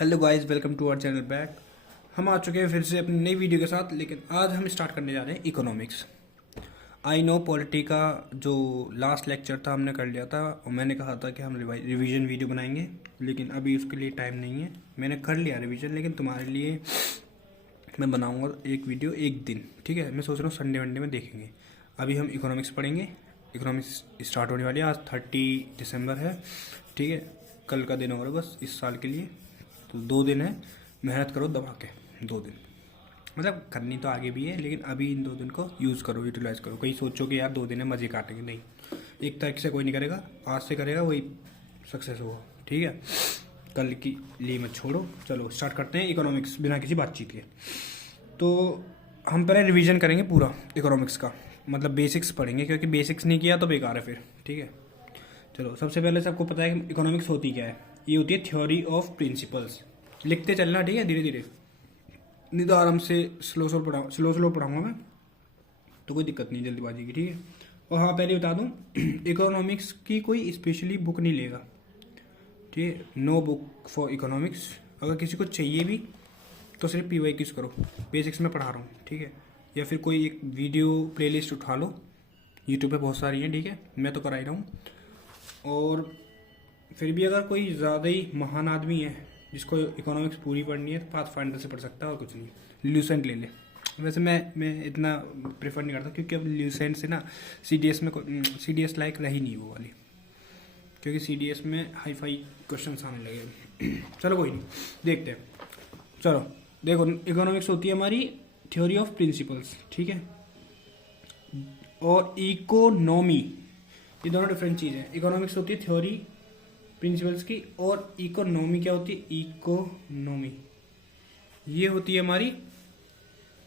Hello guys, welcome to our channel back. हम आ चुके हैं फिर से अपनी नई वीडियो के साथ, लेकिन आज हम स्टार्ट करने जा रहे हैं इकोनॉमिक्स। आई नो पॉलिटी का जो लास्ट लेक्चर था हमने कर लिया था और मैंने कहा था कि हम रिवीजन वीडियो बनाएंगे, लेकिन अभी उसके लिए टाइम नहीं है। मैंने कर लिया रिवीजन, लेकिन तुम्हारे लिए मैं बनाऊँगा एक वीडियो एक दिन, ठीक है। मैं सोच रहा हूँ संडे वनडे में देखेंगे। अभी हम इकोनॉमिक्स पढ़ेंगे। इकोनॉमिक्स स्टार्ट होने वाली है, आज 30 दिसंबर है, ठीक है। कल का दिन होगा बस इस साल के लिए, तो 2 दिन है। मेहनत करो दबा के 2 दिन, मतलब करनी तो आगे भी है, लेकिन अभी इन 2 दिन को यूज़ करो, यूटिलाइज़ करो। कहीं सोचो कि यार 2 दिन है मज़े काटेंगे, नहीं। एक तारीख से कोई नहीं करेगा, आज से करेगा वही सक्सेस होगा, ठीक है। कल की लिए मत छोड़ो। चलो स्टार्ट करते हैं इकोनॉमिक्स बिना किसी बातचीत के। तो हम पहले रिवीजन करेंगे पूरा इकोनॉमिक्स का, मतलब बेसिक्स पढ़ेंगे, क्योंकि बेसिक्स नहीं किया तो बेकार है फिर, ठीक है। चलो सबसे पहले सबको पता है कि इकोनॉमिक्स होती क्या है। ये होती है थ्योरी ऑफ प्रिंसिपल्स। लिखते चलना, ठीक है, धीरे धीरे, नहीं तो आराम से स्लो पढ़ाऊंगा मैं, तो कोई दिक्कत नहीं जल्दीबाजी की, ठीक है। और हाँ, पहले बता दूँ इकोनॉमिक्स की कोई स्पेशली बुक नहीं लेगा, ठीक है। No book for economics. अगर किसी को चाहिए भी तो सिर्फ PYQs करो, बेसिक्स में पढ़ा रहा हूँ, ठीक है। या फिर कोई एक वीडियो प्लेलिस्ट उठा लो, यूट्यूब पे बहुत सारी हैं, ठीक है, मैं तो करा ही रहा हूँ। और फिर भी अगर कोई ज़्यादा ही महान आदमी है जिसको इकोनॉमिक्स पूरी पढ़नी है तो पाथफाइंडर से पढ़ सकता है, और कुछ नहीं। ल्यूसेंट ले ले। वैसे मैं इतना प्रेफर नहीं करता, क्योंकि अब ल्यूसेंट से ना CDS में CDS लाइक रही नहीं वो वाली, क्योंकि CDS में हाई फाई क्वेश्चन आने लगे। चलो कोई नहीं, देखते हैं। चलो देखो, इकोनॉमिक्स होती है हमारी थ्योरी ऑफ प्रिंसिपल्स, ठीक है, और इकोनॉमी, ये दोनों डिफरेंट चीज़ है। इकोनॉमिक्स होती है थ्योरी प्रिंसिपल्स की, और इकोनॉमी क्या होती है? इकोनॉमी ये होती है हमारी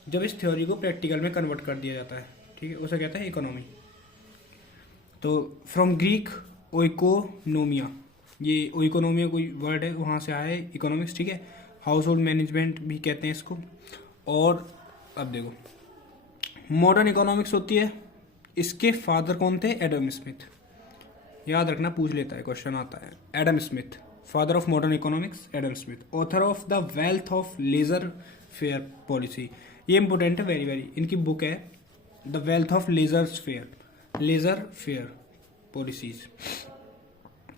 जब इस थ्योरी को प्रैक्टिकल में कन्वर्ट कर दिया जाता है, ठीक है, उसे कहते हैं इकोनॉमी। तो फ्रॉम ग्रीक ओइकोनोमिया, ये ओइकोनोमिया कोई वर्ड है, वहाँ से आया है इकोनॉमिक्स, ठीक है। हाउस होल्ड मैनेजमेंट भी कहते हैं इसको। और अब देखो, मॉडर्न इकोनॉमिक्स होती है, इसके फादर कौन थे? Adam Smith. याद रखना, पूछ लेता है, क्वेश्चन आता है। Adam Smith, father of modern economics, Adam Smith. Author of the wealth of laissez faire policy, ये इंपॉर्टेंट है, वेरी वेरी। इनकी बुक है the wealth of laissez faire policies,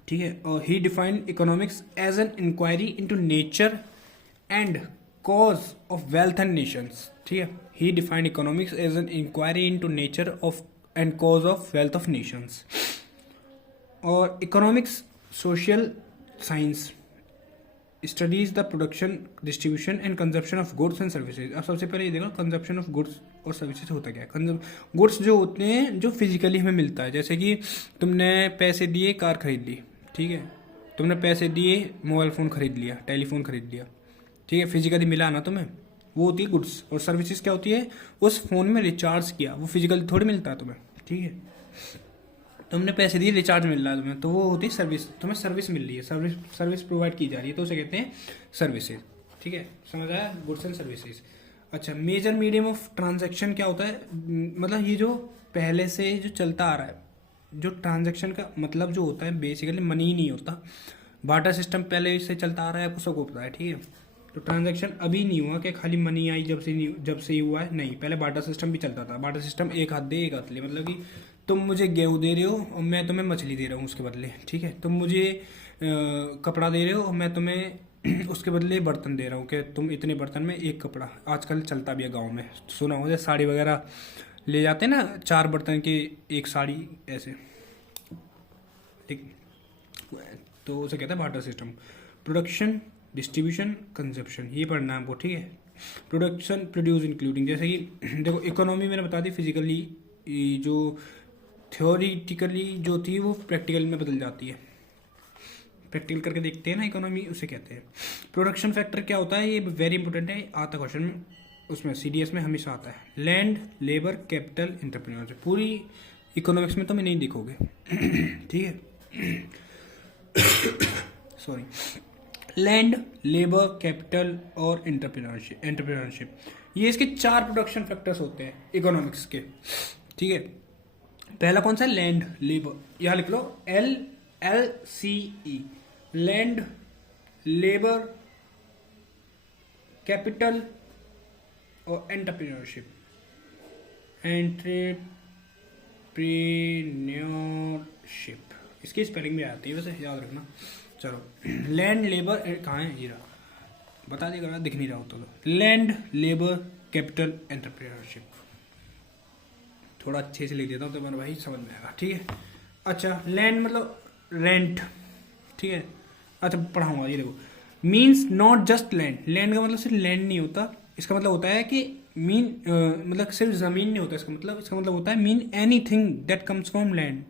ठीक है। और he defined economics as an inquiry into nature and cause of wealth and nations, ठीक है। He defined economics as an inquiry into nature of and cause of wealth of nations. और economics social science studies the production, distribution and consumption of goods and services. अब सबसे पहले ये देखो, consumption of goods और services होता क्या है। गुड्स जो होते हैं जो फिजिकली हमें मिलता है, जैसे कि तुमने पैसे दिए कार खरीद ली, ठीक है। तुमने पैसे दिए मोबाइल फ़ोन खरीद लिया, टेलीफोन खरीद लिया, ठीक है, फिजिकली मिला ना तुम्हें, वो होती है गुड्स। और सर्विसेज क्या होती है? उस फ़ोन में रिचार्ज किया, वो फिजिकली थोड़ी मिलता है तुम्हें, ठीक है। तुमने पैसे दिए, रिचार्ज मिल रहा है तुम्हें, तो वो होती है सर्विस, तुम्हें सर्विस मिल रही है, सर्विस प्रोवाइड की जा रही है, तो उसे कहते हैं सर्विसेज, ठीक है। समझ आया? Goods and services. अच्छा, मेजर मीडियम ऑफ ट्रांजैक्शन क्या होता है? मतलब ये जो पहले से जो चलता आ रहा है, जो ट्रांजैक्शन का मतलब जो होता है बेसिकली मनी ही नहीं होता। बार्टर सिस्टम पहले से चलता आ रहा है, आपको सबको पता है, ठीक है। तो ट्रांजैक्शन अभी नहीं हुआ कि खाली मनी आई जब से ही हुआ है, नहीं। पहले बार्टर सिस्टम भी चलता था। बार्टर सिस्टम एक हाथ दे एक हाथ ले, मतलब कि तुम मुझे गेहूँ दे रहे हो और मैं तुम्हें मछली दे रहा हूँ उसके बदले, ठीक है। तुम मुझे कपड़ा दे रहे हो और मैं तुम्हें उसके बदले बर्तन दे रहा हूँ कि तुम इतने बर्तन में एक कपड़ा। आजकल चलता भी है गाँव में, सुना हो, जैसे साड़ी वगैरह ले जाते हैं ना, 4 बर्तन की एक साड़ी, ऐसे, ठीक। तो उसे कहते हैं barter system. Production, distribution, consumption, ये पढ़ना है हमको, ठीक है। प्रोडक्शन, प्रोड्यूस इंक्लूडिंग, जैसे कि देखो इकोनॉमी मैंने बता दी फिजिकली, जो थ्योरीटिकली जो थी वो प्रैक्टिकल में बदल जाती है। प्रैक्टिकल करके देखते हैं ना इकोनॉमी, उसे कहते हैं। प्रोडक्शन फैक्टर क्या होता है? ये वेरी इंपॉर्टेंट है, आता क्वेश्चन में, उसमें CDS में हमेशा आता है। Land, labour, capital, entrepreneurship. पूरी इकोनॉमिक्स में तो मैं नहीं दिखोगे, ठीक है। सॉरी, लैंड, लेबर, कैपिटल और एंटरप्रेन्योरशिप, ये इसके 4 प्रोडक्शन फैक्टर्स होते हैं इकोनॉमिक्स के, ठीक है। पहला कौन सा? लैंड, लेबर, यहां लिख लो LLCE, लैंड, लेबर, कैपिटल और एंटरप्रेन्योरशिप, एंटरप्रेन्योरशिप इसकी स्पेलिंग भी आती है वैसे, याद रखना। चलो लैंड लेबर कहाँ है, ये रहा, बता देगा दिख नहीं रहा होता तो। लैंड लेबर कैपिटल एंटरप्रेन्योरशिप, थोड़ा अच्छे से लिख देता हूँ तो मेरा भाई समझ में आएगा, ठीक है। अच्छा लैंड मतलब रेंट, ठीक है। अच्छा पढ़ाऊंगा, ये देखो, means not just land, land का मतलब सिर्फ लैंड नहीं होता, इसका मतलब होता है कि मतलब सिर्फ जमीन नहीं होता, इसका मतलब होता है mean anything that comes from land,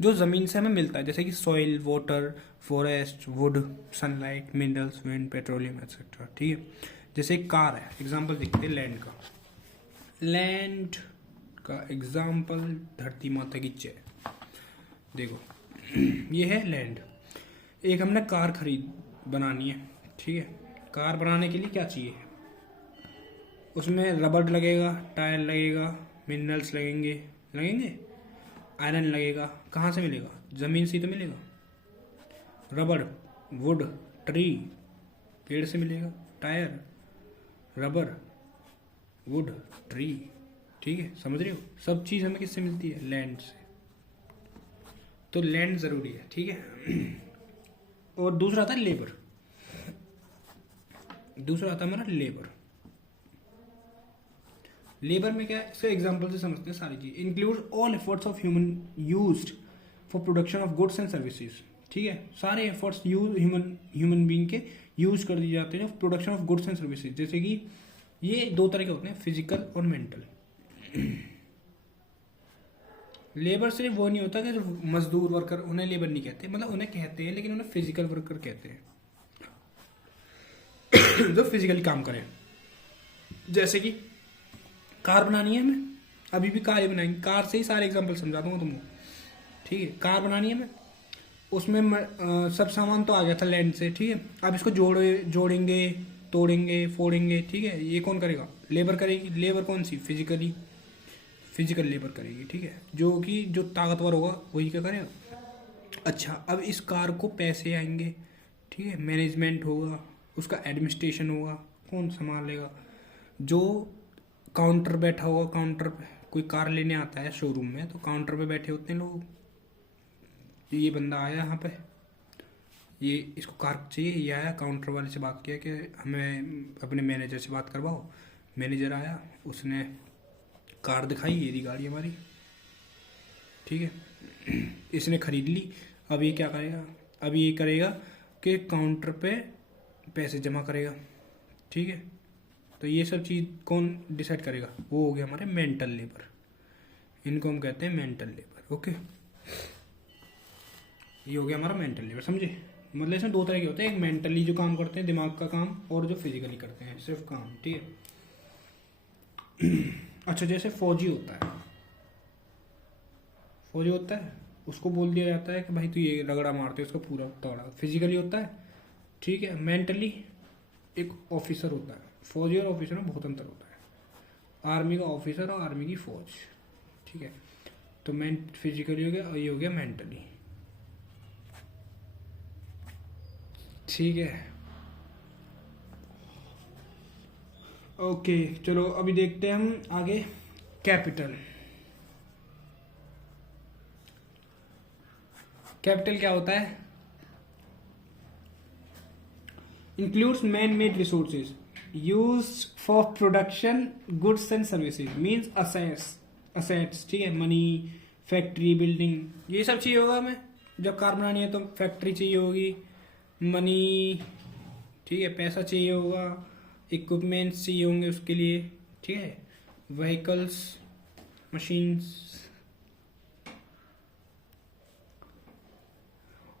जो जमीन से हमें मिलता है, जैसे कि soil, water, forest, would, sunlight, minerals, wind, petroleum etcetera, ठीक है। जैसे एक कार है, एग्जाम्पल देखते हैं लैंड का। लैंड का एग्जाम्पल धरती माता की जय, देखो ये है लैंड। एक हमने कार बनानी है, ठीक है। कार बनाने के लिए क्या चाहिए, उसमें रबड़ लगेगा, टायर लगेगा, मिनरल्स लगेंगे, आयरन लगेगा, कहाँ से मिलेगा, जमीन से ही तो मिलेगा। रबड़, वुड, ट्री, पेड़ से मिलेगा, टायर, रबड़, वुड, ट्री, ठीक है, समझ रहे हो। सब चीज़ हमें किससे मिलती है, लैंड से, तो लैंड जरूरी है, ठीक है। और दूसरा आता है लेबर, दूसरा आता है हमारा लेबर। लेबर में क्या है, इसका एग्जांपल से समझते हैं सारी चीज। Include all efforts of human used for production of goods and services, ठीक है। सारे एफर्ट्स ह्यूमन बीइंग के यूज कर दिए जाते हैं production of goods and services. जैसे कि ये दो तरह के होते हैं, फिजिकल और मेंटल। लेबर सिर्फ वो नहीं होता कि जो मजदूर वर्कर, उन्हें लेबर नहीं कहते, मतलब उन्हें कहते हैं लेकिन उन्हें फिजिकल वर्कर कहते हैं, जो फिजिकली काम करें। जैसे कि कार बनानी है हमें, अभी भी कार ही बनाएंगे, कार से ही सारे एग्जांपल समझा दूंगा तुमको, ठीक है। कार बनानी है हमें, उसमें सब सामान तो आ गया था लैंड से, ठीक है। अब इसको जोड़ेंगे, तोड़ेंगे, फोड़ेंगे, ठीक है। ये कौन करेगा, लेबर करेगी। लेबर कौन सी, फिजिकल लेबर करेगी, ठीक है। जो ताकतवर होगा वही क्या करेगा। अच्छा अब इस कार को पैसे आएंगे, ठीक है, मैनेजमेंट होगा, उसका एडमिनिस्ट्रेशन होगा, कौन संभालेगा। जो काउंटर बैठा होगा, काउंटर पे कोई कार लेने आता है शोरूम में, तो काउंटर पे बैठे होते हैं लोग, ये बंदा आया यहाँ पे, ये इसको कार चाहिए, ये आया काउंटर वाले से बात किया कि हमें अपने मैनेजर से बात करवाओ। मैनेजर आया, उसने कार दिखाई, ये रही गाड़ी हमारी, ठीक है। इसने खरीद ली। अब ये क्या करेगा, अब ये करेगा कि काउंटर पे पैसे जमा करेगा, ठीक है। तो ये सब चीज़ कौन डिसाइड करेगा, वो हो गया हमारे मेंटल लेबर, इनको हम कहते हैं मेंटल लेबर, ओके। ये हो गया हमारा मेंटल लेबर, समझे। मतलब इसमें दो तरह के होते हैं, एक मेंटली जो काम करते हैं दिमाग का काम, और जो फिजिकली करते हैं सिर्फ काम, ठीक है। अच्छा जैसे फौजी होता है, उसको बोल दिया जाता है कि भाई तू ये रगड़ा मारते, उसको पूरा तोड़ा, फिजिकली होता है, ठीक है। मेंटली एक ऑफिसर होता है, फौजी और ऑफिसर में बहुत अंतर होता है, आर्मी का ऑफिसर और आर्मी की फौज, ठीक है। तो फिजिकली हो गया और ये हो गया मेंटली, ठीक है। ओके चलो अभी देखते हैं हम आगे कैपिटल क्या होता है, includes man made resources used for production goods and services, means assets, ठीक है। मनी, फैक्ट्री, बिल्डिंग, ये सब चाहिए होगा हमें। जब कार बनानी है तो फैक्ट्री चाहिए होगी, मनी, ठीक है, पैसा चाहिए होगा, इक्विपमेंट्स चाहिए होंगे उसके लिए, ठीक है। व्हीकल्स, मशीन्स,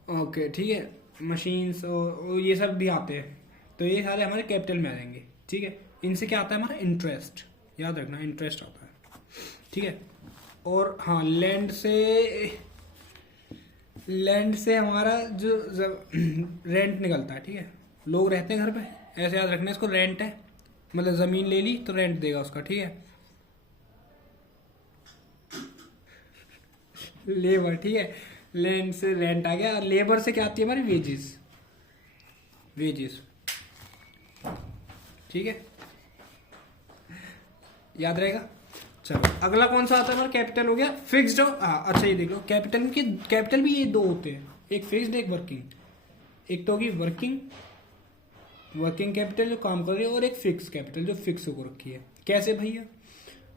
ओके, ठीक है, मशीन्स और ये सब भी आते हैं। तो ये सारे हमारे कैपिटल में आ जाएंगे, ठीक है। इनसे क्या आता है हमारा इंटरेस्ट, याद रखना इंटरेस्ट आता है, ठीक है। और हाँ लैंड से हमारा जो रेंट निकलता है, ठीक है। लोग रहते हैं घर पे, ऐसे याद रखना इसको, रेंट है मतलब जमीन ले ली तो रेंट देगा उसका, ठीक है। लेबर, ठीक है, लैंड से रेंट आ गया। लेबर से क्या आती है हमारी वेजेस, ठीक है, याद रहेगा। चलो अगला कौन सा आता है हमारा, कैपिटल हो गया, फिक्स्ड। हाँ अच्छा ये देख लो, कैपिटल भी ये दो होते हैं, एक फिक्स्ड एक वर्किंग। एक तो होगी वर्किंग कैपिटल जो काम कर रही है, और एक फिक्स कैपिटल जो फिक्स हो रखी है। कैसे भैया,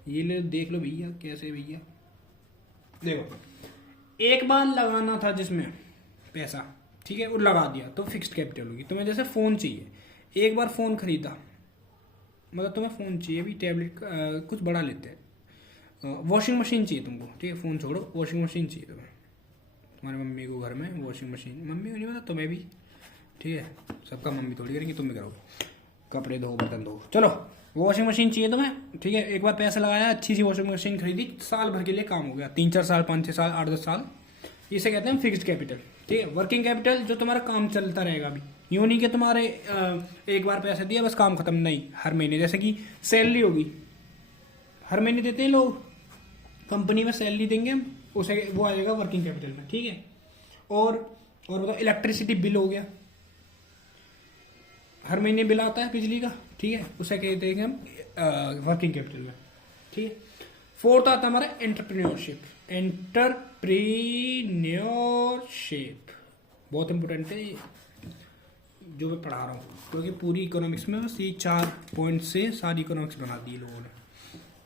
ये ले देख लो भैया, कैसे भैया, देखो एक बार लगाना था जिसमें पैसा, ठीक है, वो लगा दिया तो फिक्स्ड कैपिटल होगी। तुम्हें जैसे फोन चाहिए, एक बार फोन खरीदा, मतलब तुम्हें फोन चाहिए भी, टैबलेट कुछ बड़ा लेते हैं, वॉशिंग मशीन चाहिए तुमको, ठीक है, फोन छोड़ो, वॉशिंग मशीन चाहिए तुम्हें, तुम्हारी मम्मी को घर में वॉशिंग मशीन, मम्मी को नहीं पता, तुम्हें भी, ठीक है, सबका मम्मी थोड़ी करेंगी, तुम भी करोगे, कपड़े धो बर्तन धो, चलो वॉशिंग मशीन चाहिए तुम्हें, ठीक है, एक बार पैसा लगाया, अच्छी सी वॉशिंग मशीन खरीदी, साल भर के लिए काम हो गया, 3-4 साल 5-6 साल 8-10 साल, इसे कहते हैं फिक्स्ड कैपिटल। ठीक है, वर्किंग कैपिटल जो तुम्हारा काम चलता रहेगा अभी, यूँ नहीं कि तुम्हारे एक बार पैसा दिया बस काम खत्म, नहीं, हर महीने, जैसे कि सैलरी होगी, हर महीने देते हैं लोग, कंपनी में सैलरी देंगे हम, उसे वो आ जाएगा वर्किंग कैपिटल में। ठीक है, और बताओ इलेक्ट्रिसिटी बिल हो गया, हर महीने बिल आता है बिजली का, ठीक है, उसे कहते हैं हम वर्किंग कैपिटल में। ठीक है, फोर्थ आता है हमारा एंटरप्रेन्योरशिप। बहुत इंपॉर्टेंट है ये, जो मैं पढ़ा रहा हूँ, क्योंकि पूरी इकोनॉमिक्स में बस ये 4 पॉइंट से सारी इकोनॉमिक्स बना दी लोगों ने,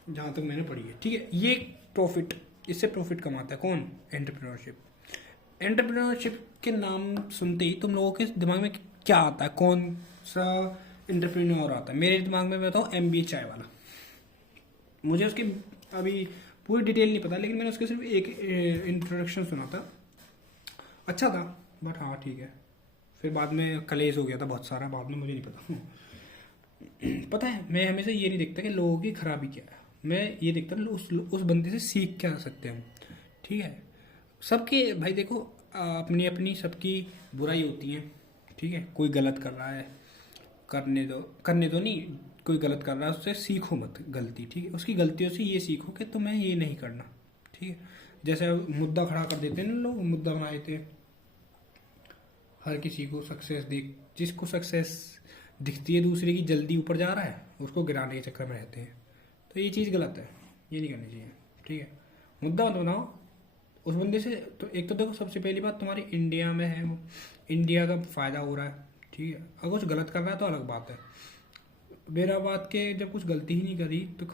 जहाँ तक मैंने पढ़ी है। ठीक है, ये प्रॉफिट, इससे प्रॉफिट कमाता है कौन, एंटरप्रेन्योरशिप। एंटरप्रेन्योरशिप के नाम सुनते ही तुम लोगों के दिमाग में क्या आता है, कौन सा एंटरप्रेन्योर आता है? मेरे दिमाग में बताओ MBA चाय वाला, मुझे उसकी अभी पूरी डिटेल नहीं पता, लेकिन मैंने उसके सिर्फ एक इंट्रोडक्शन सुना था, अच्छा था, बट हाँ ठीक है, फिर बाद में कलेश हो गया था बहुत सारा, बाद में मुझे नहीं पता। पता है, मैं हमेशा ये नहीं देखता कि लोगों की खराबी क्या है, मैं ये देखता उस बंदे से सीख क्या सकते हैं हम। ठीक है, सबके भाई देखो अपनी अपनी सबकी बुराई होती है। ठीक है, कोई गलत कर रहा है, करने दो नहीं, कोई गलत कर रहा है उससे सीखो मत गलती। ठीक है, उसकी गलतियों से ये सीखो कि तुम्हें ये नहीं करना। ठीक है, जैसे मुद्दा खड़ा कर देते हैं ना लोग, मुद्दा बनाए थे, हर किसी को सक्सेस जिसको सक्सेस दिखती है दूसरे की, जल्दी ऊपर जा रहा है, उसको गिराने के चक्कर में रहते हैं, तो ये चीज़ गलत है, ये नहीं करनी चाहिए। ठीक है, मुद्दा मत बनाओ उस बंदे से। तो एक तो देखो, सबसे पहली बात तुम्हारी इंडिया में है, वो इंडिया का फायदा हो रहा है। ठीक है, अगर कुछ गलत कर रहा है तो अलग बात है, मेरा बात के जब कुछ गलती ही नहीं करी तो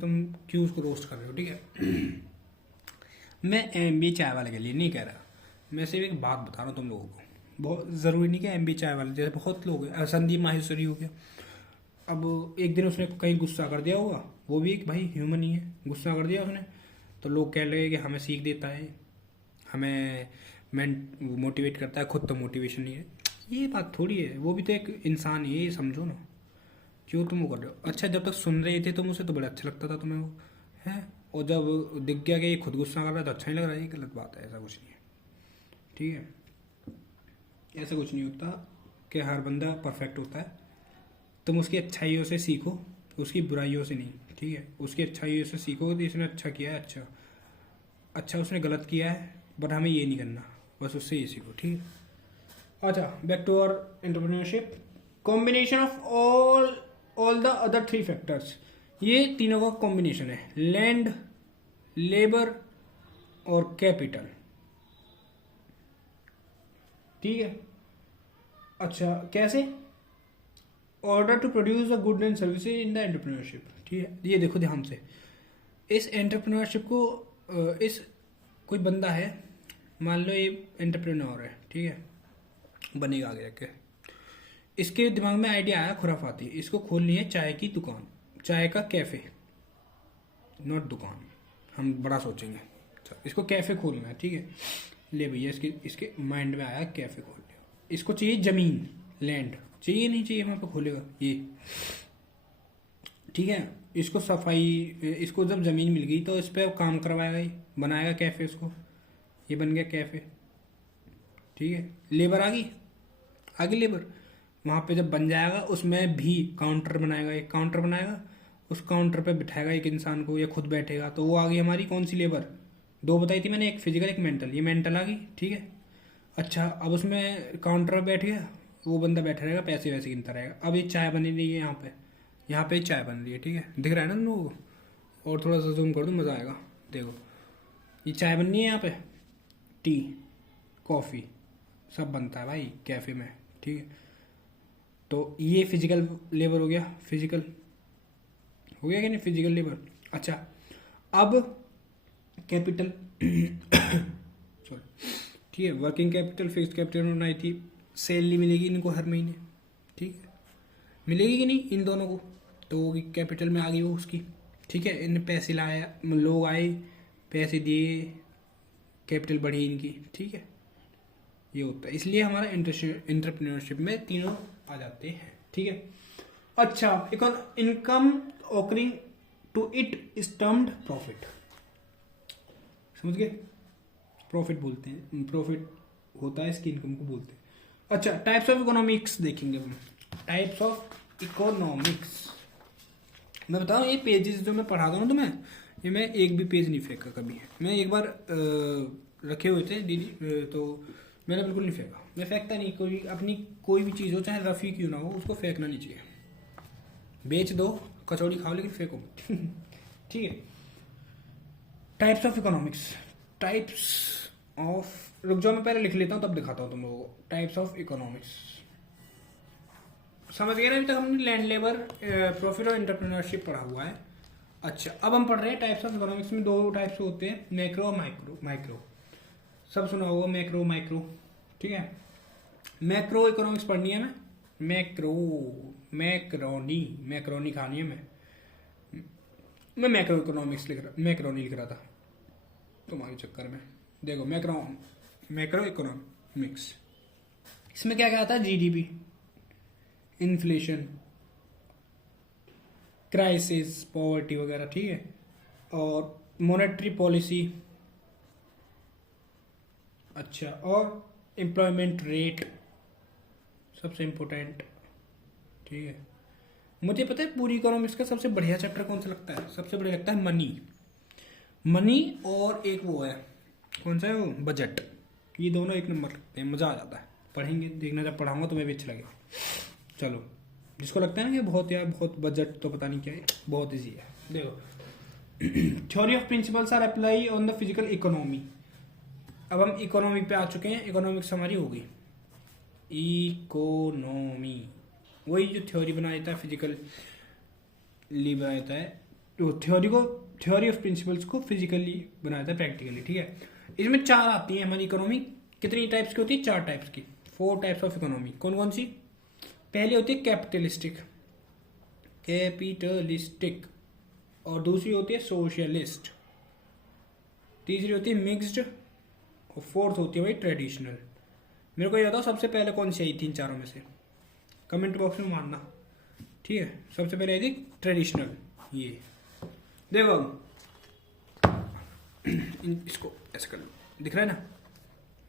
तुम क्यों उसको रोस्ट कर रहे हो। ठीक है, मैं MBA चाय वाले के लिए नहीं कह रहा, मैं सिर्फ एक बात बता रहा हूँ तुम लोगों को, बहुत ज़रूरी नहीं कि MBA चाय वाले, जैसे बहुत लोग हैं, संदीप माहेश्वरी हो गया, अब एक दिन उसने कहीं गुस्सा कर दिया होगा, वो भी एक भाई ह्यूमन ही है, गुस्सा कर दिया उसने, तो लोग कह लगे कि हमें सीख देता है, हमें मोटिवेट करता है, खुद तो मोटिवेशन नहीं है। ये बात थोड़ी है, वो भी तो एक इंसान है, ये समझो ना, क्यों तुम वो कर रहे हो। अच्छा, जब तक सुन रहे थे तुम उसे तो बड़ा अच्छा लगता था तुम्हें वो, है, और जब दिख गया कि ये खुद गुस्सा कर रहा है तो अच्छा नहीं लग रहा है, ये गलत बात है, ऐसा कुछ नहीं है। ठीक है, ऐसा कुछ नहीं होता कि हर बंदा परफेक्ट होता है, तुम उसकी अच्छाइयों से सीखो, उसकी बुराइयों से नहीं। ठीक है, उसकी अच्छाइयों से सीखो, तो इसने अच्छा किया है, अच्छा उसने गलत किया है, बट हमें ये नहीं करना, बस उससे ये सीखो। ठीक है, अच्छा back to our entrepreneurship, combination of all the other 3 factors, ये तीनों का कॉम्बिनेशन है, लैंड, लेबर और कैपिटल। ठीक है, अच्छा कैसे, order to produce a good and services in the entrepreneurship. ठीक है, ये देखो ध्यान से, इस एंटरप्रेन्योरशिप को इस कोई बंदा है, मान लो ये एंटरप्रेन्योर है, ठीक है, बनेगा आगे जाके, इसके दिमाग में आइडिया आया खुराफाती, इसको खोलनी है चाय की दुकान, चाय का कैफे, नॉट दुकान, हम बड़ा सोचेंगे, इसको कैफे खोलना है। ठीक है, ले भैया, इसके माइंड में आया कैफे खोल लिया, इसको चाहिए जमीन, लैंड चाहिए, नहीं चाहिए, वहां पे खोलेगा ये। ठीक है, इसको सफाई, इसको जब जमीन मिल गई तो इस पर काम करवाएगा, ये बनाएगा कैफे, उसको ये बन गया कैफे। ठीक है, लेबर आगे लेबर, वहां पे जब बन जाएगा उसमें भी काउंटर बनाएगा, एक काउंटर बनाएगा, उस काउंटर पे बिठाएगा एक इंसान को, या खुद बैठेगा, तो वो आ गई हमारी कौन सी लेबर, 2 बताई थी मैंने, एक फिजिकल एक मेंटल, ये मेंटल आ गई। ठीक है, अच्छा अब उसमें काउंटर पर बैठ गया, वो बंदा बैठा रहेगा, पैसे वैसे गिनता रहेगा। अब ये चाय बनी रही है यहाँ पे, यहाँ पे चाय बन रही है, ठीक है, दिख रहा है ना तुम लोगों को? और थोड़ा सा जूम कर दूँ, मज़ा आएगा। देखो ये चाय बननी है यहाँ पे, टी कॉफ़ी सब बनता है भाई कैफ़े में, ठीक है। तो ये फिजिकल लेबर हो गया, फिजिकल हो गया कि नहीं, फिजिकल लेबर। अच्छा अब कैपिटल सॉरी, ठीक है, वर्किंग कैपिटल, फिक्स्ड कैपिटल बनाई थी, सैलरी मिलेगी इनको हर महीने, ठीक है, मिलेगी कि नहीं इन दोनों को, तो कैपिटल में आ गई वो उसकी, ठीक है। इन पैसे लाया, लोग आए, पैसे दिए, कैपिटल बढ़ी इनकी, ठीक है, ये होता है। इसलिए हमारा इंटरप्रेन्योरशिप में तीनों आ जाते हैं, ठीक है। अच्छा income occurring to it is termed profit, समझ गए? प्रॉफिट बोलते हैं, प्रॉफिट होता है इसकी इनकम को बोलते हैं। अच्छा टाइप्स ऑफ इकोनॉमिक्स देखेंगे हम, टाइप्स ऑफ इकोनॉमिक्स। मैं बताऊं ये पेजेस जो मैं पढ़ा दूँ ना तुम्हें, ये मैं एक भी पेज नहीं फेंका कभी। मैं एक बार रखे हुए थे दीदी, तो मैंने बिल्कुल नहीं फेंका, मैं फेंकता नहीं, कोई अपनी कोई भी चीज़ हो चाहे रफ़ी क्यों ना हो उसको फेंकना नहीं चाहिए। बेच दो, कचौड़ी खाओ, लेकिन फेंको ठीक है। Types of economics, types of, रुक जाओ मैं पहले लिख लेता हूँ तब दिखाता हूँ तुम लोगों को। टाइप्स ऑफ इकोनॉमिक्स समझ गए ना? अभी तक हमने लैंड लेबर, प्रॉफिट और एंटरप्रेन्योरशिप पढ़ा हुआ है। अच्छा अब हम पढ़ रहे हैं टाइप्स ऑफ इकोनॉमिक्स में दो टाइप्स होते हैं, मैक्रो और माइक्रो। माइक्रो सब सुना होगा, मैक्रो माइक्रो, ठीक है। मैक्रो इकोनॉमिक्स पढ़नी है हमें, मैक्रो मैक्रोनी खानी है मैं मैक्रो इकोनॉमिक्स मैक्रोनी लिख रहा था तुम्हारे चक्कर में। देखो मैक्रो इकोनॉमिक्स, इसमें क्या क्या आता है? जीडीपी, इन्फ्लेशन, क्राइसिस, पॉवर्टी वगैरह, ठीक है, और मॉनेटरी पॉलिसी, अच्छा, और एम्प्लॉयमेंट रेट सबसे इम्पोर्टेंट, ठीक है। मुझे पता है पूरी इकोनॉमिक्स का सबसे बढ़िया चैप्टर कौन सा लगता है? सबसे बढ़िया लगता है मनी और एक वो है, कौन सा है वो, बजट। ये दोनों एक नंबर लगते हैं, मज़ा आ जाता है पढ़ेंगे, देखना जब पढ़ाऊंगा तुम्हें भी अच्छा लगेगा। चलो जिसको लगता है ना कि बहुत यार बहुत बजट तो पता नहीं क्या है, बहुत ईजी है। देखो theory of principles are apply on the physical economy. अब हम इकोनॉमी पे आ चुके हैं, इकोनॉमिक्स हमारी होगी इकोनॉमी, वही जो थ्योरी बनाया जाता है फिजिकली बनाया जाता है, तो थ्योरी ऑफ प्रिंसिपल्स को फिजिकली बनाया जाता है प्रैक्टिकली, ठीक है। इसमें चार आती है हमारी इकोनॉमी। कितनी टाइप्स की होती है? 4 टाइप्स की, 4 टाइप्स ऑफ इकोनॉमी। कौन कौन सी? पहली होती है कैपिटलिस्टिक, और दूसरी होती है सोशलिस्ट, तीसरी होती है मिक्स्ड, और फोर्थ होती है भाई ट्रेडिशनल। मेरे को ये बताओ सबसे पहले कौन सी आई थी इन चारों में से? कमेंट बॉक्स में मारना, ठीक है। सबसे पहले आई थी ट्रेडिशनल। ये देखो इसको ऐसे कर लो, दिख रहा है ना,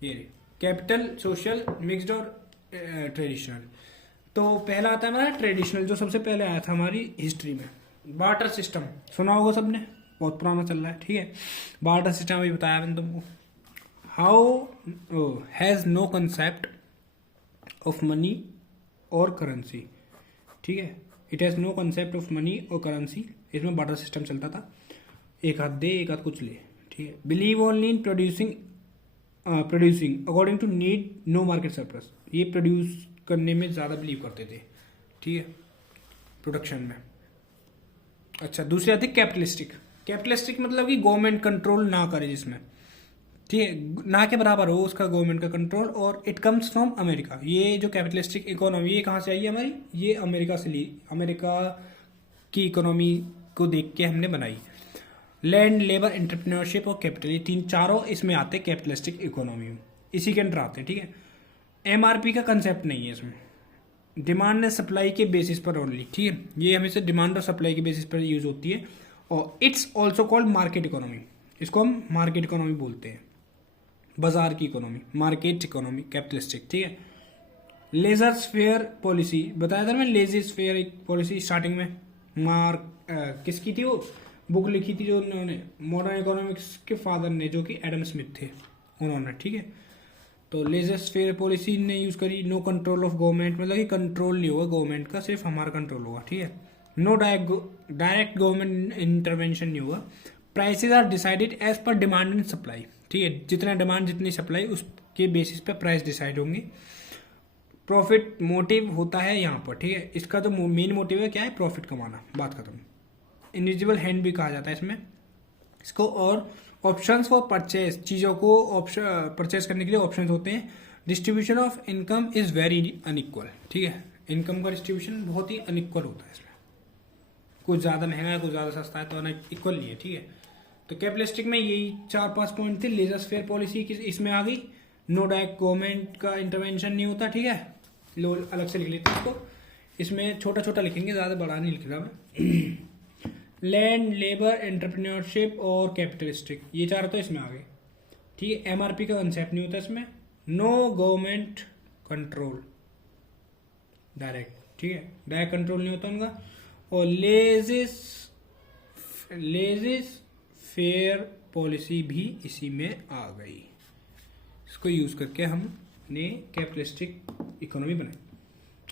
ये कैपिटल, सोशल, मिक्स्ड और ट्रेडिशनल। तो पहला आता है हमारा ट्रेडिशनल, जो सबसे पहले आया था हमारी हिस्ट्री में। बार्टर सिस्टम सुना होगा सबने, बहुत पुराना चल रहा है, ठीक है। बार्टर सिस्टम अभी बताया मैंने तुमको। How has no concept of money और करेंसी, ठीक है। It has no concept of money और करेंसी। इसमें बार्टर सिस्टम चलता था, एक हाथ दे एक हाथ कुछ ले, ठीक है। Believe only in producing according to need, no market surplus. ये प्रोड्यूस करने में ज़्यादा बिलीव करते थे, ठीक है, प्रोडक्शन में। अच्छा दूसरी आती है कैपिटलिस्टिक। कैपिटलिस्टिक मतलब कि गवर्नमेंट कंट्रोल ना करे जिसमें, ठीक है, ना के बराबर हो उसका गवर्नमेंट का कंट्रोल। और इट कम्स फ्रॉम अमेरिका। ये जो कैपिटलिस्टिक इकोनॉमी ये कहाँ से आई है हमारी? ये अमेरिका से ली, अमेरिका की इकोनॉमी को देख के हमने बनाई। लैंड, लेबर, एंटरप्रेन्योरशिप और कैपिटल, ये चारों इसमें आते हैं कैपिटलिस्टिक इकोनॉमी में, इसी के अंडर आते हैं, ठीक है। एमआरपी का कंसेप्ट नहीं है इसमें, डिमांड एंड सप्लाई के बेसिस पर ओनली, ठीक है। ये हमेशा डिमांड और सप्लाई के बेसिस पर यूज होती है। और it's also called market economy, इसको हम मार्केट इकोनॉमी बोलते हैं, बाजार की इकोनॉमी, मार्केट इकोनॉमी, कैपिटलिस्टिक, ठीक है। लेजर स्फेयर पॉलिसी बताया था मैं, लेजर स्फेयर एक पॉलिसी स्टार्टिंग में किसकी थी? वो बुक लिखी थी जो उन्होंने, मॉडर्न इकोनॉमिक्स के फादर ने, जो कि एडम स्मिथ थे उन्होंने, ठीक है। तो लेजर स्फेयर पॉलिसी ने यूज करी। नो कंट्रोल ऑफ गवर्नमेंट, मतलब कि कंट्रोल नहीं होगा गवर्नमेंट का, सिर्फ हमारा कंट्रोल होगा, ठीक है। नो डायरेक्ट गवर्नमेंट इंटरवेंशन नहीं होगा। Prices are decided as per demand and supply, ठीक है, जितना डिमांड जितनी सप्लाई उसके बेसिस पे प्राइस डिसाइड होंगे। प्रॉफिट मोटिव होता है यहाँ पर, ठीक है, इसका तो मेन मोटिव है क्या है, प्रॉफिट कमाना, बात खत्म। इनविजिबल हैंड भी कहा जाता है इसमें इसको। और ऑप्शंस फॉर परचेज, चीज़ों को ऑप्शन परचेज करने के लिए ऑप्शंस होते हैं। Distribution of income is very unequal, ठीक है, इनकम का डिस्ट्रीब्यूशन बहुत ही अनइक्वल होता है इसमें, कुछ ज़्यादा महंगा है कुछ ज़्यादा सस्ता है, तो इक्वल नहीं है, ठीक है। तो कैपिटलिस्टिक में यही 4-5 पॉइंट थे। लेजर फेयर पॉलिसी इसमें आ गई। नो डायरेक्ट गवर्नमेंट का इंटरवेंशन नहीं होता, ठीक है, लो अलग से लिख लेते हैं इसको, इसमें छोटा छोटा लिखेंगे, ज़्यादा बड़ा नहीं लिख रहा मैं। लैंड, लेबर, एंटरप्रेन्योरशिप और कैपिटलिस्टिक, ये चार तो इसमें आ गए, ठीक है। एमआरपी का कंसेप्ट नहीं होता इसमें। नो गवर्नमेंट कंट्रोल डायरेक्ट, ठीक है, डायरेक्ट कंट्रोल नहीं होता उनका। और लेजिस फेयर पॉलिसी भी इसी में आ गई। इसको यूज करके हमने कैपिटलिस्टिक इकोनॉमी बनाई।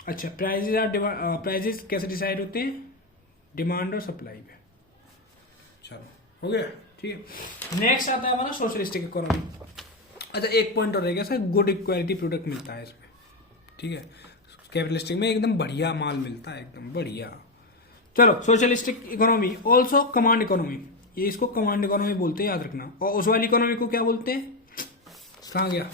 अच्छा, प्राइजेस कैसे डिसाइड होते हैं, डिमांड और सप्लाई पे। चलो हो गया, ठीक है। नेक्स्ट आता है हमारा सोशलिस्टिक इकोनॉमी। अच्छा, एक पॉइंट और रहेगा सर, गुड इक्वालिटी प्रोडक्ट मिलता है इसमें, ठीक है, कैपिटलिस्टिक में एकदम बढ़िया माल मिलता है, एकदम बढ़िया। चलो, socialistic economy also command economy, ये इसको कमांड इकोनॉमी बोलते हैं, याद रखना। और उस वाली इकोनॉमी को क्या बोलते हैं, कहाँ गया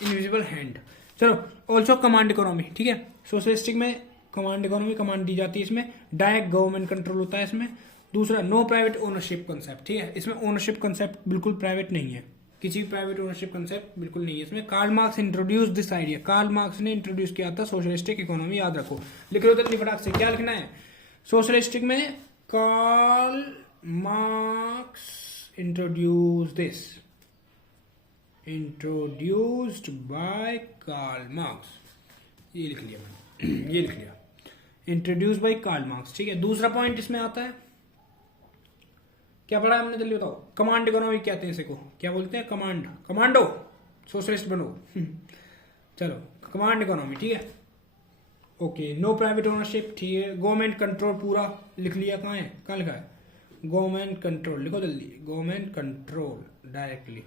इनविजिबल हैंड। चलो, ऑल्सो कमांड इकोनॉमी, ठीक है। सोशलिस्टिक में कमांड इकोनॉमी, कमांड दी जाती है इसमें, डायरेक्ट गवर्नमेंट कंट्रोल होता है इसमें। दूसरा, नो प्राइवेट ओनरशिप कंसेप्ट, ठीक है, इसमें ओनरशिप कंसेप्ट बिल्कुल प्राइवेट नहीं है, किसी प्राइवेट ओनरशिप कंसेप्ट बिल्कुल नहीं है इसमें। Karl Marx introduce this idea, Karl Marx ने इंट्रोड्यूस किया था सोशलिस्टिक इकोनॉमी, याद रखो, लिख लो तो फटाक से, क्या लिखना है सोशलिस्टिक में, Karl Marx introduce this, introduced by Karl Marx, ये लिख लिया मैंने, ये लिख लिया, इंट्रोड्यूस बाय कार्ल मार्क्स, ठीक है। दूसरा पॉइंट इसमें आता है, क्या पढ़ा हमने, जल्दी बताओ, कमांड इकोनॉमी कहते हैं इसे को, क्या बोलते हैं, कमांडो, सोशलिस्ट बनो। चलो, कमांड इकोनॉमी, ठीक है, ओके। नो प्राइवेट ओनरशिप, ठीक है। गवर्नमेंट कंट्रोल पूरा लिख लिया, कहाँ है, कहाँ लिखा है, गवर्नमेंट कंट्रोल, लिखो जल्दी, गवर्नमेंट कंट्रोल डायरेक्टली,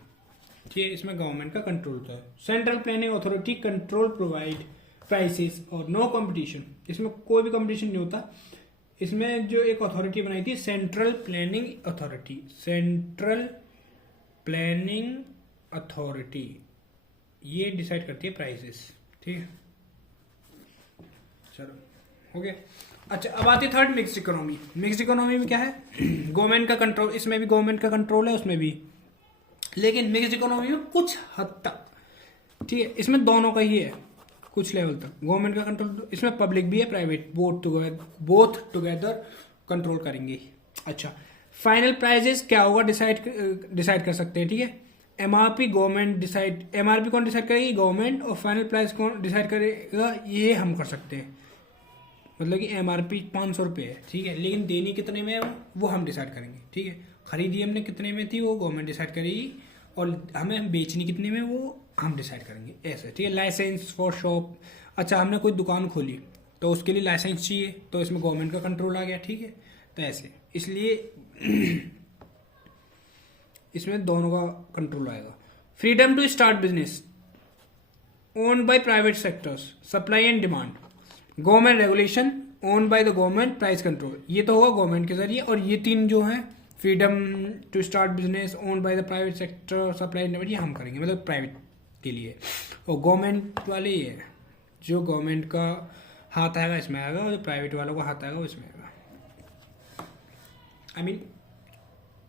ठीक है, इसमें गवर्नमेंट का कंट्रोल होता है। Central planning authority control provide prices और नो कंपटीशन, इसमें कोई भी कंपटीशन नहीं होता। इसमें जो एक अथॉरिटी बनाई थी, central planning authority, central planning authority, ये डिसाइड करती है प्राइसेस, ठीक है। चलो हो गया। अच्छा, अब आती है third, mixed economy. Mixed economy में क्या है, गवर्नमेंट का कंट्रोल, इसमें भी गवर्नमेंट का कंट्रोल है, उसमें भी, लेकिन मिक्स्ड इकोनॉमी में कुछ हद तक, ठीक है, इसमें दोनों का ही है, कुछ लेवल तक गवर्नमेंट का कंट्रोल, इसमें पब्लिक भी है, प्राइवेट, बोथ टुगेदर कंट्रोल करेंगे। अच्छा, फाइनल प्राइजेस क्या होगा, डिसाइड कर सकते हैं, ठीक है। एमआरपी गवर्नमेंट डिसाइड, एमआरपी कौन डिसाइड करेगी, गवर्नमेंट, और फाइनल प्राइस कौन डिसाइड करेगा, ये हम कर सकते हैं। मतलब कि एमआरपी 500 रुपये है, ठीक है, लेकिन देनी कितने में है वो हम डिसाइड करेंगे, ठीक है। खरीदी हमने कितने में थी वो गवर्नमेंट डिसाइड करेगी, और हमें बेचनी कितने में वो हम डिसाइड करेंगे, ऐसे, ठीक है। लाइसेंस फॉर शॉप, अच्छा हमने कोई दुकान खोली तो उसके लिए लाइसेंस चाहिए, तो इसमें गवर्नमेंट का कंट्रोल आ गया, ठीक है। तो ऐसे, इसलिए इसमें दोनों का कंट्रोल आएगा। Freedom to start business owned by private sectors, supply and demand, government regulation owned by the government, price control, ये तो होगा गवर्नमेंट के जरिए। और ये तीन जो है, freedom to start business owned by the private sector, supply and demand, ये हम करेंगे, मतलब प्राइवेट के लिए। और गवर्नमेंट वाले ये, जो गवर्नमेंट का हाथ आएगा इसमें आएगा, और जो प्राइवेट वालों का हाथ आएगा वो इसमें आएगा, आई मीन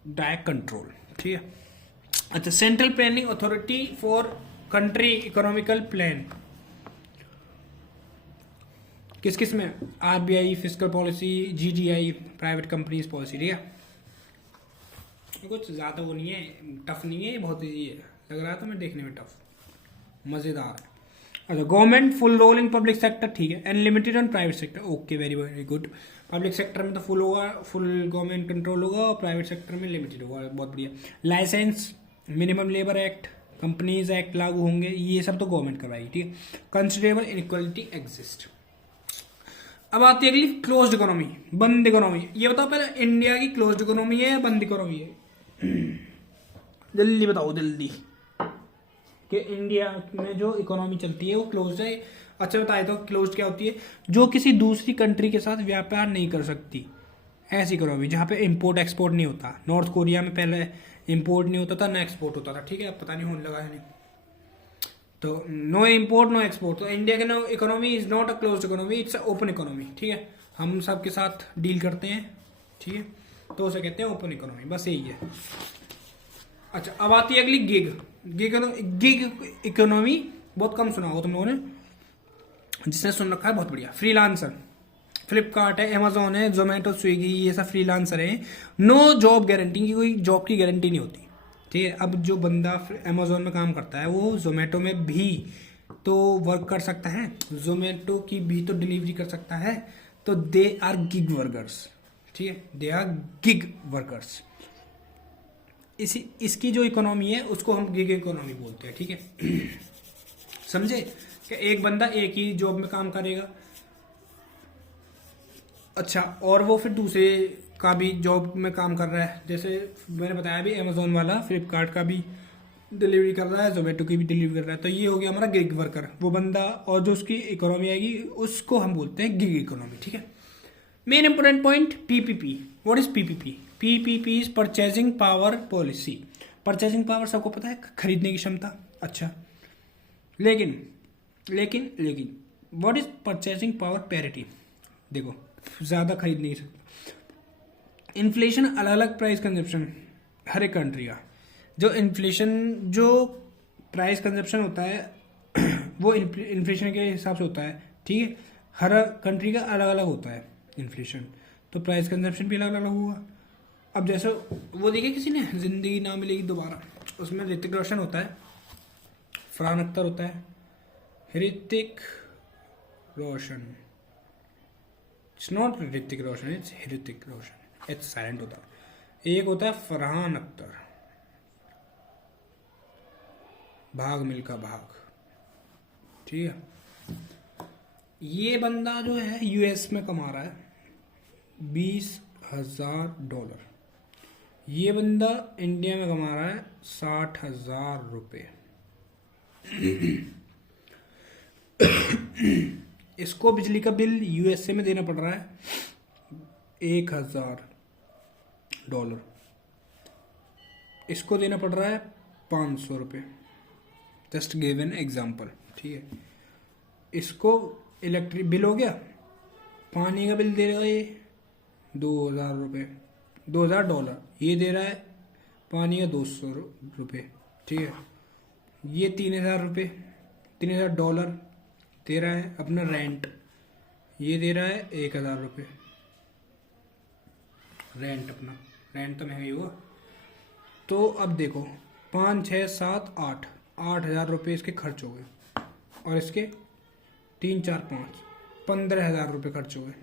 डायरेक्ट कंट्रोल, ठीक है। अच्छा, central planning authority for country economical plan, किस किस में, RBI, fiscal policy, GDI, private companies policy, ठीक है। कुछ ज्यादा वो नहीं है, टफ नहीं है, बहुत ईजी है, लग रहा था मैं देखने में टफ, मजेदार है। अच्छा, government full role in public sector, ठीक है, and limited on private sector, okay, very very good. Public sector में तो फुल होगा, फुल गवर्नमेंट कंट्रोल होगा, और प्राइवेट सेक्टर में लिमिटेड होगा, बहुत बढ़िया। License, minimum labour act, companies act लागू होंगे, ये सब तो गवर्नमेंट करवाएगी, ठीक है। Considerable inequality exist. अब आती है अगली क्लोज्ड इकोनॉमी, बंद इकोनॉमी। ये बताओ पहले इंडिया की क्लोज्ड इकोनॉमी है या बंद इकोनॉमी है? जल्दी बताओ जल्दी, कि इंडिया में जो इकोनॉमी चलती है वो क्लोज्ड है। अच्छा बताए तो क्लोज्ड क्या होती है? जो किसी दूसरी कंट्री के साथ व्यापार नहीं कर सकती, ऐसी इकोनॉमी जहाँ पे इंपोर्ट एक्सपोर्ट नहीं होता। नॉर्थ कोरिया में पहले इंपोर्ट नहीं होता था ना एक्सपोर्ट होता था, ठीक है, अब पता नहीं होने लगा है नहीं। तो नो इंपोर्ट नो एक्सपोर्ट। तो इंडिया के economy is not a closed economy, it's open economy, ठीक है। हम सबके साथ डील करते हैं, ठीक है, तो उसे कहते हैं ओपन इकोनॉमी, बस यही है। अच्छा अब आती है अगली गिग इकोनॉमी। बहुत कम सुना हो तुम लोगों ने, जिसने सुन रखा है बहुत बढ़िया। फ्रीलांसर, फ्लिपकार्ट है, अमेजोन है, जोमेटो, स्विगी, ये सब फ्रीलांसर है। नो जॉब गारंटी की, कोई जॉब की गारंटी नहीं होती, ठीक है। अब जो बंदा अमेजोन में काम करता है वो जोमेटो में भी तो वर्क कर सकता है, जोमेटो की भी तो डिलीवरी कर सकता है, तो दे आर गिग वर्कर्स, ठीक है, दे आर गिग वर्कर्स। इसकी जो इकोनॉमी है उसको हम गिग इकोनॉमी बोलते हैं, ठीक है। समझे कि एक बंदा एक ही जॉब में काम करेगा, अच्छा, और वो फिर दूसरे का भी जॉब में काम कर रहा है। जैसे मैंने बताया भी अमेजोन वाला फ्लिपकार्ट का भी डिलीवरी कर रहा है, जोमेटो की भी डिलीवरी कर रहा है, तो ये हो गया हमारा गिग वर्कर, वो बंदा। और जो उसकी इकोनॉमी आएगी उसको हम बोलते हैं गिग इकोनॉमी, ठीक है। Main important point, PPP. What is PPP? PPP is purchasing power policy. Purchasing power सबको पता है, खरीदने की क्षमता। अच्छा, लेकिन लेकिन लेकिन what is purchasing power parity? देखो, ज्यादा खरीद नहीं सकते। इन्फ्लेशन, अलग अलग प्राइस कंजप्शन हर एक कंट्री का। जो इन्फ्लेशन, जो प्राइस कंजप्शन होता है वो इन्फ्लेशन के हिसाब से होता है, ठीक है। हर कंट्री का अलग अलग होता है इन्फ्लेशन, तो प्राइस कंजप्शन भी अलग अलग हुआ। अब जैसे वो देखिए किसी ने जिंदगी ना मिलेगी दोबारा, उसमें ऋतिक रोशन होता है, फरहान अख्तर होता है, Hrithik Roshan, it's not Hrithik Roshan, it's Hrithik Roshan, it's silent होता है। एक होता है फरहान अख्तर, भाग मिल्खा भाग, ठीक है। ये बंदा जो है यूएस में कमा रहा है $20,000। ये बंदा इंडिया में कमा रहा है 60,000 रुपये। इसको बिजली का बिल यूएसए में देना पड़ रहा है $1,000। इसको देना पड़ रहा है 500 रुपये। जस्ट गिव एन एग्जाम्पल, ठीक है। इसको इलेक्ट्रिक बिल हो गया, पानी का बिल दे रहा है ये 2,000 रुपये, $2,000 ये दे रहा है, पानी का 200 रुपये, ठीक है। ये 3,000 रुपये, $3,000 दे रहा है अपना रेंट, ये दे रहा है 1,000 रुपये रेंट अपना। रेंट तो महंगा ही हुआ। तो अब देखो 5, 6, 7, 8,000 रुपये इसके खर्च हो गए, और इसके 3, 4, 5, 15,000 रुपये खर्च हो गए,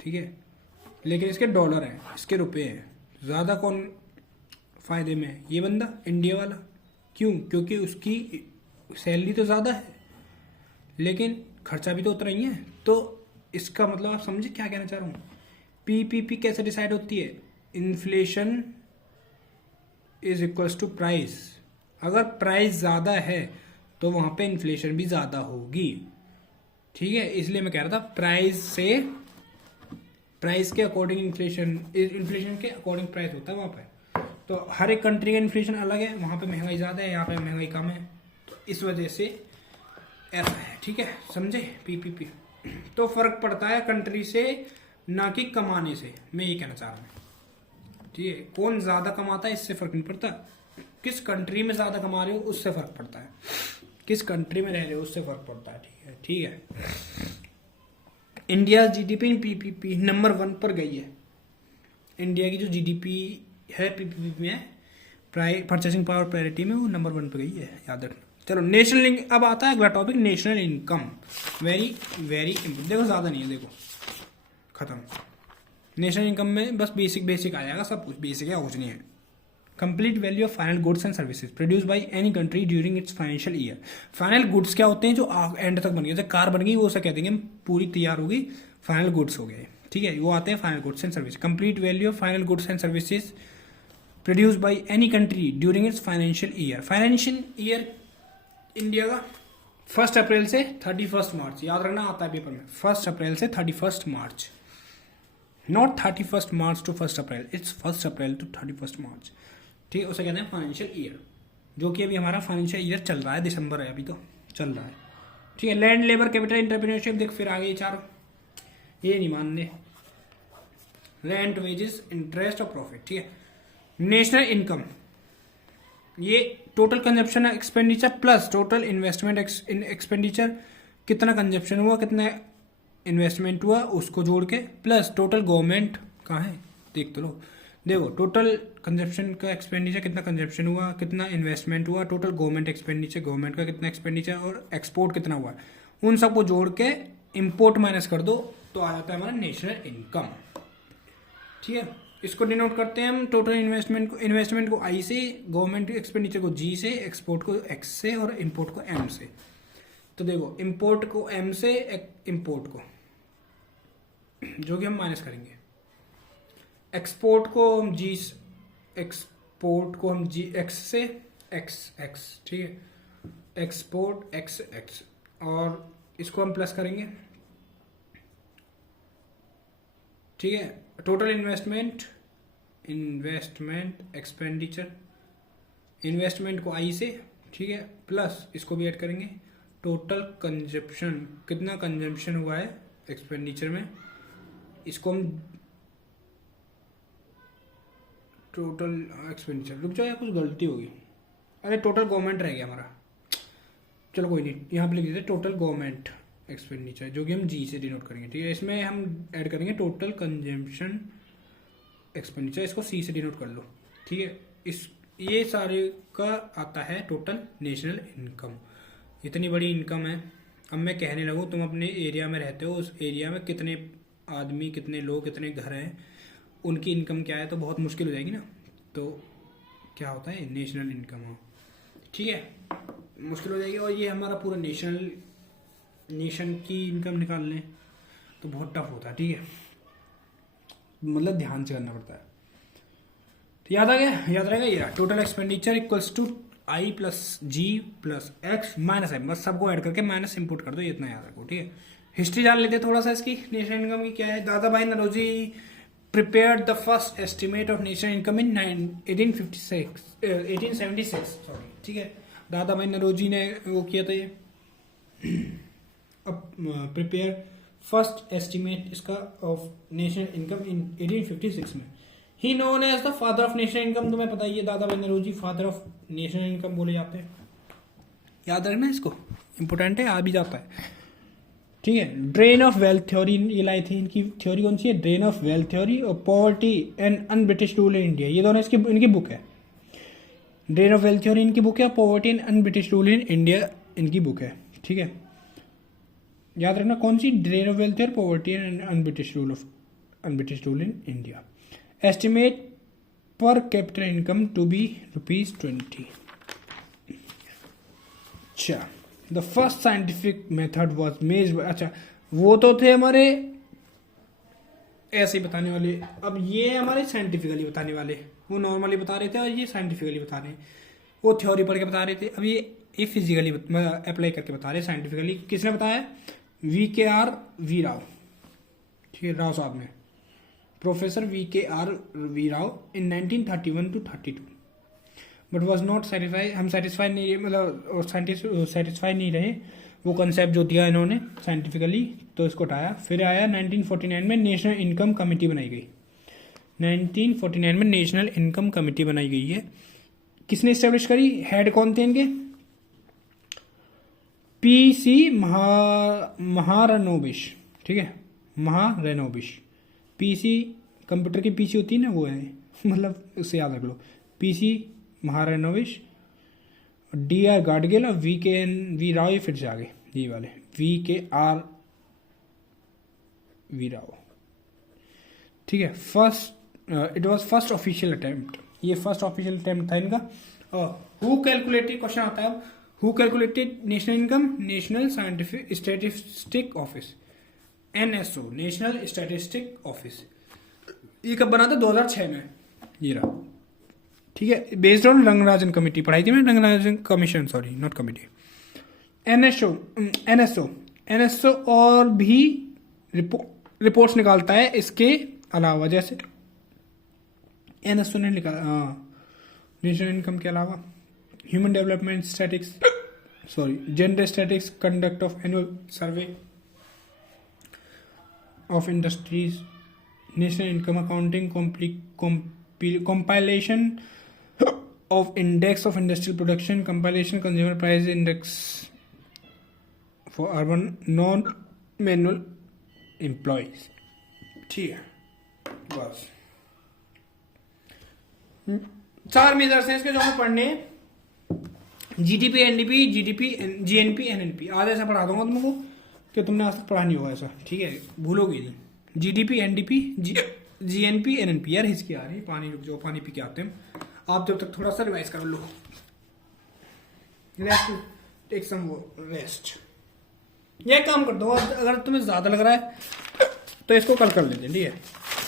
ठीक है। लेकिन इसके डॉलर हैं, इसके रुपए हैं। ज़्यादा कौन फायदे में है? ये बंदा इंडिया वाला। क्यों? क्योंकि उसकी सैलरी तो ज़्यादा है लेकिन खर्चा भी तो उतना ही है। तो इसका मतलब आप समझे क्या कहना चाह रहा हूँ। पीपीपी कैसे डिसाइड होती है? Inflation is equals to price. अगर प्राइस ज़्यादा है तो वहाँ पे इन्फ्लेशन भी ज़्यादा होगी, ठीक है। इसलिए मैं कह रहा था प्राइस के अकॉर्डिंग इन्फ्लेशन के अकॉर्डिंग प्राइस होता है वहाँ पे। तो हर एक कंट्री का इन्फ्लेशन अलग है, वहाँ पे महंगाई ज़्यादा है, यहाँ पे महंगाई कम है, तो इस वजह से ऐसा है, ठीक है, समझे। पीपीपी तो फर्क पड़ता है कंट्री से, ना कि कमाने से, मैं ये कहना चाह रहा हूँ, ठीक है। कौन ज़्यादा कमाता है इससे फर्क नहीं पड़ता, किस कंट्री में ज़्यादा कमा रहे हो उससे फर्क पड़ता है, किस कंट्री में रह रहे हो उससे फर्क पड़ता है, ठीक है, ठीक है। India GDP in PPP number 1 पर गई है। इंडिया की जो जीडीपी है पीपीपी में, परचेसिंग पावर पैरिटी में, वो नंबर 1 पर गई है, याद रखना। चलो नेशनल, अब आता है अगला topic, national income. Very very important. देखो ज़्यादा नहीं है, देखो खत्म। नेशनल इनकम में बस बेसिक आ जाएगा, सब कुछ बेसिक है, कुछ नहीं है, complete value of final goods and services produce by any country during its financial year. Final goods क्या होते हैं, जो एंड तक बन गए, जैसे कार बन गई वो उसे कह देंगे पूरी तैयार हो गई, फाइनल गुड्स हो गए, ठीक है, वो आते हैं final goods and service. Complete value of final goods and services produce by any country during its financial year. Financial year India का 1 अप्रैल से 31 मार्च, याद रखना आता है पेपर में, 1 अप्रैल से 31 March, not 31 March to 1 April, it's 1 April to 31 March, ठीक है, उसे कहते हैं फाइनेंशियल ईयर, जो कि अभी हमारा फाइनेंशियल ईयर चल रहा है, दिसंबर है अभी तो चल रहा है, ठीक है। लैंड, लेबर, कैपिटल, एंटरप्रेन्योरशिप, देख फिर आगे ये चारों, ये नहीं मानने, रेंट, वेजेस, इंटरेस्ट और प्रॉफिट, ठीक है। नेशनल इनकम, ये total consumption expenditure plus total investment expenditure, कितना कंजप्शन हुआ कितना इन्वेस्टमेंट हुआ उसको जोड़ के, प्लस टोटल गवर्नमेंट कहाँ है देख तो लो, देखो टोटल कंजप्शन का एक्सपेंडिचर कितना कंजप्शन हुआ, कितना इन्वेस्टमेंट हुआ, टोटल गवर्नमेंट एक्सपेंडिचर, गवर्नमेंट का कितना एक्सपेंडिचर और एक्सपोर्ट कितना हुआ, उन सबको जोड़ के इम्पोर्ट माइनस कर दो तो आ जाता है हमारा नेशनल इनकम, ठीक है। इसको डिनोट करते हैं हम टोटल इन्वेस्टमेंट को आई से, गवर्नमेंट एक्सपेंडिचर को जी से, एक्सपोर्ट को एक्स से और इम्पोर्ट को एम से। तो देखो इम्पोर्ट को एम से, इम्पोर्ट को जो कि हम माइनस करेंगे, एक्सपोर्ट को हम जी, एक्सपोर्ट को हम जी एक्स से, एक्स एक्स, ठीक है, एक्सपोर्ट एक्स एक्स, और इसको हम प्लस करेंगे, ठीक है। टोटल इन्वेस्टमेंट एक्सपेंडिचर, इन्वेस्टमेंट को आई से, ठीक है, प्लस इसको भी ऐड करेंगे, टोटल कंजप्शन, कितना कंजप्शन हुआ है एक्सपेंडिचर में, इसको हम टोटल एक्सपेंडिचर, रुक जाओ यार कुछ गलती होगी, अरे टोटल गवर्नमेंट रह गया हमारा, चलो कोई नहीं, यहाँ पे लिख देते टोटल गवर्नमेंट एक्सपेंडिचर, जो कि हम जी से डिनोट करेंगे, ठीक है। इसमें हम ऐड करेंगे टोटल कंजम्पशन एक्सपेंडिचर, इसको सी से डिनोट कर लो, ठीक है। इस ये सारे का आता है टोटल नेशनल इनकम। इतनी बड़ी इनकम है, अब मैं कहने लगूँ तुम अपने एरिया में रहते हो, उस एरिया में कितने आदमी, कितने लोग, कितने घर हैं, उनकी इनकम क्या है, तो बहुत मुश्किल हो जाएगी ना। तो क्या होता है नेशनल इनकम हो, ठीक है, मुश्किल हो जाएगी। और ये हमारा पूरा नेशन की इनकम निकाल लें तो बहुत टफ होता है, ठीक है, मतलब ध्यान से करना पड़ता है। तो याद आ गया, याद रहेगा ये total expenditure equals to I plus G plus X minus M, बस सबको ऐड करके माइनस इंपुट कर दो, ये इतना याद रखो, ठीक है। हिस्ट्री जान लेते हैं थोड़ा सा इसकी, नेशनल इनकम की क्या है। Dadabhai Naoroji prepared the first estimate of national income in 1876 sorry, ठीक है। दादा भाई नौरोजी ने वो किया था ये, अब प्रिपेयर फर्स्ट एस्टिमेट इसका ऑफ नेशनल इनकम इन 1856 में। He known as the father of national income, तुम्हें पता ही है Dadabhai Naoroji father of national income बोले जाते हैं, याद रखना इसको, इंपोर्टेंट है, आ भी जाता है, ठीक है। ड्रेन ऑफ वेल्थ थ्योरी ये लाई थी, इनकी थ्योरी कौन सी है, ड्रेन ऑफ वेल्थ थ्योरी और poverty and un British rule in India, ये दोनों इसकी इनकी बुक है। ड्रेन ऑफ वेल्थ थ्योरी इनकी बुक है, poverty and un British rule in India इनकी बुक है, ठीक है। याद रखना कौन सी, drain of wealth theory, poverty and un British rule in India. Estimate per capita income to be ₹20। अच्छा, the first scientific method was मेज, अच्छा वो तो थे हमारे ऐसे ही बताने वाले, अब ये हमारे साइंटिफिकली बताने वाले, वो नॉर्मली बता रहे थे और ये साइंटिफिकली बता रहे हैं, वो थ्योरी पढ़ के बता रहे थे, अब ये फिजिकली अप्लाई करके बता रहे हैं साइंटिफिकली। किसने बताया, VKR वी राव, ठीक है, राव साहब ने, professor VKR V Rao in 1931 to 32, but was not satisfy, हम सेटिस्फाई नहीं, मतलब सेटिस्फाई नहीं रहे, वो कंसेप्ट जो दिया इन्होंने साइंटिफिकली, तो इसको उठाया। फिर आया 1949 में नेशनल इनकम कमेटी बनाई गई, 1949 में नेशनल इनकम कमेटी बनाई गई है। किसने इस्टेब्लिश करी, हेड कौन थे इनके, PC महारानोबिश, ठीक है, महारानोबिश। PC कंप्यूटर की PC होती है ना, वो है, मतलब उससे याद रख लो, PC महारानोबिश, DR गाडगिल और वी राव, फिर से आगे ये वाले VKR वी राव, ठीक है। It was first official attempt, ये फर्स्ट ऑफिशियल अटेम्प्ट था इनका। हु कैलकुलेटेड, क्वेश्चन आता है अब, who calculated national income, national scientific statistic office, NSO, national statistic office. ये कब बना था? 2006 में। ये रहा, ठीक है। बेस्ड ऑन रंगराजन कमेटी, पढ़ाई थी मैंने, Rangarajan commission, sorry not committee. NSO और भी रिपोर्ट्स निकालता है इसके अलावा, जैसे NSO ने निकाला नेशनल इनकम के अलावा human development statics, sorry gender statics, conduct of annual survey of industries, national income accounting, compilation of index of industrial production, compilation consumer price index for urban non-manual employees। ठीक है, बस 4 measures हैं इसके जो हमें पढ़ने हैं। GDP, NDP, GDP, GNP, NNP। आज ऐसा पढ़ा दूंगा तुमको कि तुमने आज तक पढ़ा नहीं होगा ऐसा, ठीक है, भूलोगे नहीं। GDP, NDP, GNP, NNP। यार हिचकी आ रही है, पानी रुक जाओ, पानी पी के आते हैं। आप जब तक थोड़ा सा रिवाइज कर लो, रेस्ट, टेक सम रेस्ट। ये काम कर दो, अगर तुम्हें ज्यादा लग रहा है तो इसको कल कर लेते हैं, ठीक है।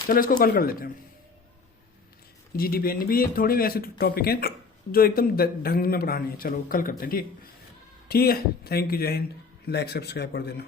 चलो इसको कल कर लेते हैं। GDP, NDP ये थोड़े वैसे टॉपिक हैं जो एकदम ढंग में पढ़ाने हैं। चलो कल करते हैं, ठीक है। थैंक यू, जय हिंद। लाइक सब्सक्राइब कर देना।